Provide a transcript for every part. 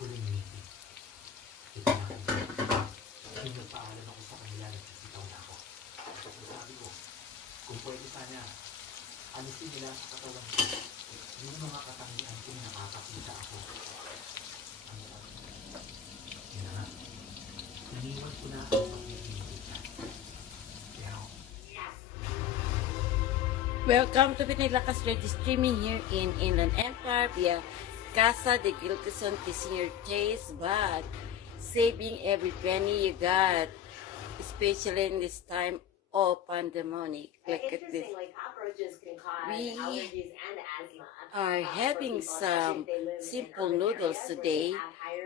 huling meeting. Ito na ako. Nung nagpaalam ako sa kanila, nagsisitaw na ako. So sabi ko, kung pwede sana, alisin nila sa katawan ko yung mga katangian kung nakakakita ako. Yun na nga. Iniwan ko na ang pag-iintikan. Pero, Welcome to Pinoy Lakas Radio Streaming here in Inland Empire via Chaffey Gilkison, kissing your taste bud, saving every penny you got, especially in this time of pandemic. Look at this. Cockroaches can cause We allergies and asthma. are having some simple noodles today.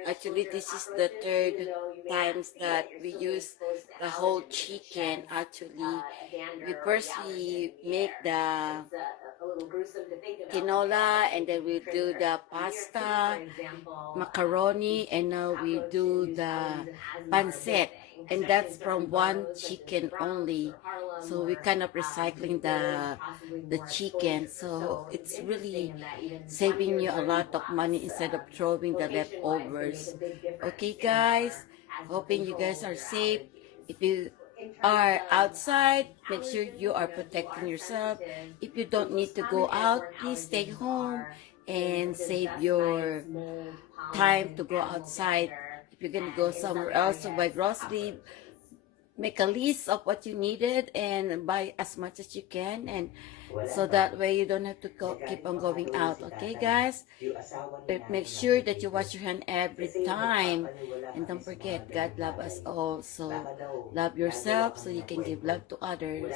Actually, this is the third times that we use the whole chicken. Actually, we make the tinola, and then we do the pasta, macaroni, and now we do the pancit, and that's from one chicken only. So we kind of recycling the chicken, so it's really saving you a lot of money instead of throwing the leftovers. Okay guys, hoping you guys are safe. If you are outside, make sure you are protecting yourself. If you don't need to go out, please stay home and save your time to go outside. If you're gonna go somewhere else to buy grocery, make a list of what you needed and buy as much as you can, and so that way you don't have to keep on going out. Okay guys, but make sure that you wash your hand every time, and don't forget, God love us all, so love yourself so you can give love to others.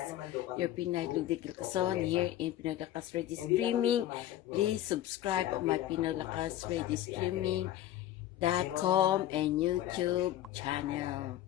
Your Pinoy Ludivina Gilkison here in Pinoy Lakas Radio Streaming. Please subscribe on my Pinoy Lakas Radio Streaming.com and YouTube channel.